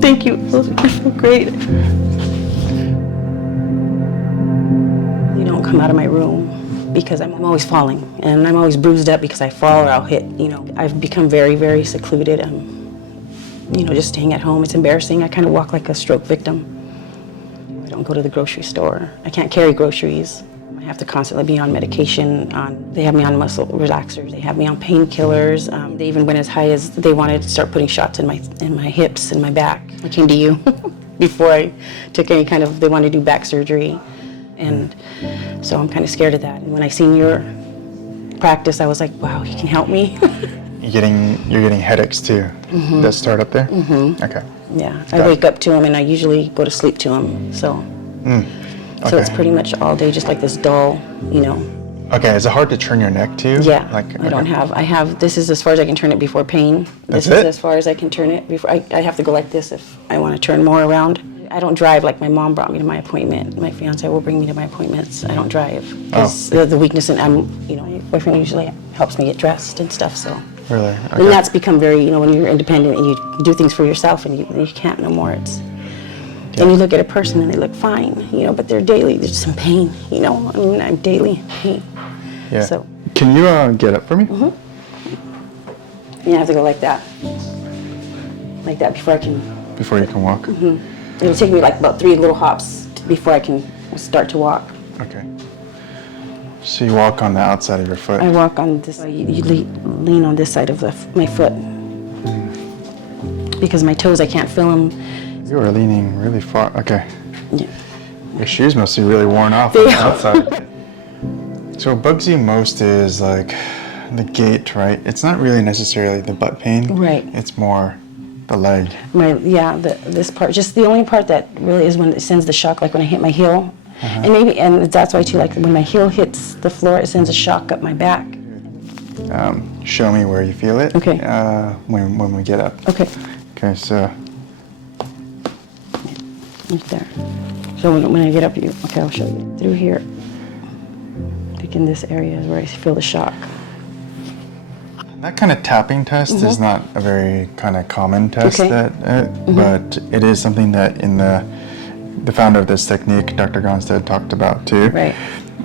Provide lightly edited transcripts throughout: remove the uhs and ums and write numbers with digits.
Thank you. I feel great. You don't come out of my room because I'm always falling, and I'm always bruised up because I fall or I'll hit. I've become very, very secluded. Just staying at home, it's embarrassing. I kind of walk like a stroke victim. I don't go to the grocery store. I can't carry groceries. I have to constantly be on medication. They have me on muscle relaxers. They have me on painkillers. They even went as high as they wanted to start putting shots in my hips and my back. I came to you before I took any kind of, they wanted to do back surgery. And so I'm kind of scared of that. And when I seen your practice, I was like, wow, you can help me. You're getting headaches too. Mm-hmm. Does start up there? Mm-hmm. Okay. Yeah, I wake up to them and I usually go to sleep to them. So it's pretty much all day just like this dull, Okay, is it hard to turn your neck too? Yeah, I have, this is as far as I can turn it before pain. This is as far as I can turn it before, I have to go like this if I want to turn more around. I don't drive like my mom brought me to my appointment. My fiance will bring me to my appointments. I don't drive because the weakness, and my boyfriend usually helps me get dressed and stuff, so. Really? Okay. And that's become very, when you're independent and you do things for yourself and you can't no more, and you look at a person and they look fine, but they're daily, there's some pain, I'm daily in pain. Yeah. So. Can you get up for me? Mm-hmm. Yeah, I have to go like that before I can. Before you can walk? Mm-hmm. It'll take me like about 3 little hops before I can start to walk. Okay. So you walk on the outside of your foot? I walk on this, you lean on this side of my foot. Because my toes, I can't feel them. You are leaning really far. Okay. Yeah. Your shoes must be really worn off on the outside. So what bugs you most is like the gait, right? It's not really necessarily the butt pain. Right. It's more the leg. This part, just the only part that really is when it sends the shock, like when I hit my heel. And that's why too, like when my heel hits the floor, it sends a shock up my back. Show me where you feel it. Okay. When we get up. Okay. Okay, so. Right there. So when I get up, I'll show you. Through here. Like in this area is where I feel the shock. That kind of tapping test is not a very kind of common test, but it is something that in the founder of this technique, Dr. Gonstead, talked about too. Right.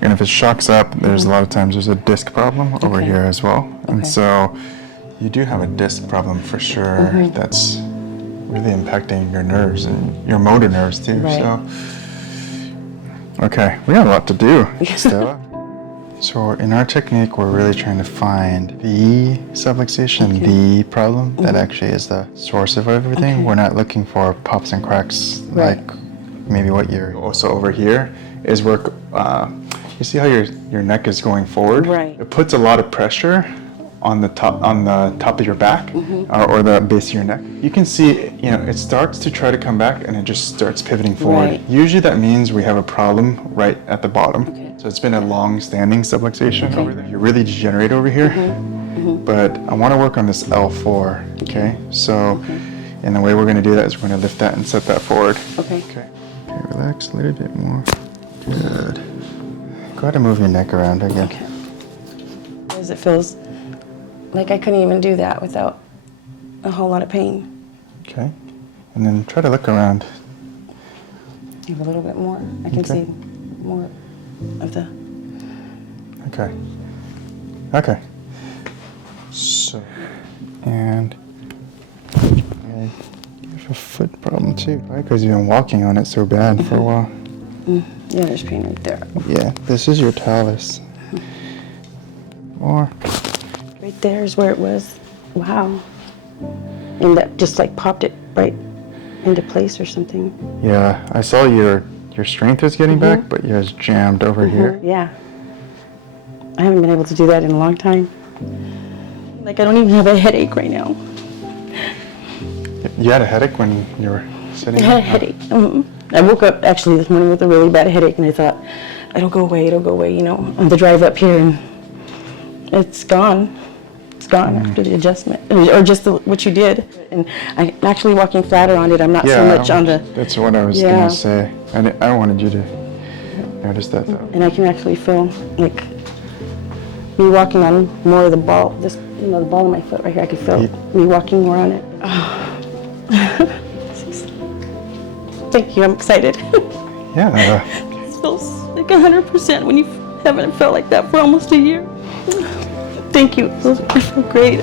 And if it shocks up, there's a lot of times there's a disc problem over here as well. And so you do have a disc problem for sure that's really impacting your nerves and your motor nerves too. Right. So, okay, we got a lot to do, Estella. So in our technique, we're really trying to find the subluxation, the problem that actually is the source of everything. We're not looking for pops and cracks like maybe what you're also over here is where you see how your neck is going forward. Right. It puts a lot of pressure on the top of your back or the base of your neck. You can see it starts to try to come back and it just starts pivoting forward. Right. Usually that means we have a problem right at the bottom. So it's been a long-standing subluxation over there. You're really degenerate over here, but I want to work on this L4, okay? So, and the way we're going to do that is we're going to lift that and set that forward. Okay, relax a little bit more. Good. Go ahead and move your neck around again. Okay. Because it feels like I couldn't even do that without a whole lot of pain. Okay, and then try to look around. You have a little bit more. I can see more of the. Okay. So, and you have a foot problem too, right? Because you've been walking on it so bad for a while. Yeah, there's pain right there. Yeah, this is your talus. More. Right there is where it was. Wow. And that just like popped it right into place or something. Yeah, I saw your strength was getting back, but yours jammed over here. Yeah. I haven't been able to do that in a long time. Like I don't even have a headache right now. You had a headache when you were sitting? I had a headache. I woke up actually this morning with a really bad headache and I thought, it'll go away, on the drive up here, and it's gone. It's gone after the adjustment, or just what you did. And I'm actually walking flatter on it. I'm not so much on the... That's what I was going to say. I wanted you to notice that though. And I can actually feel like me walking on more of the ball, the ball of my foot right here. I could feel me walking more on it. Thank you. I'm excited. Yeah. It feels like 100% when you haven't felt like that for almost a year. Thank you. I feel great.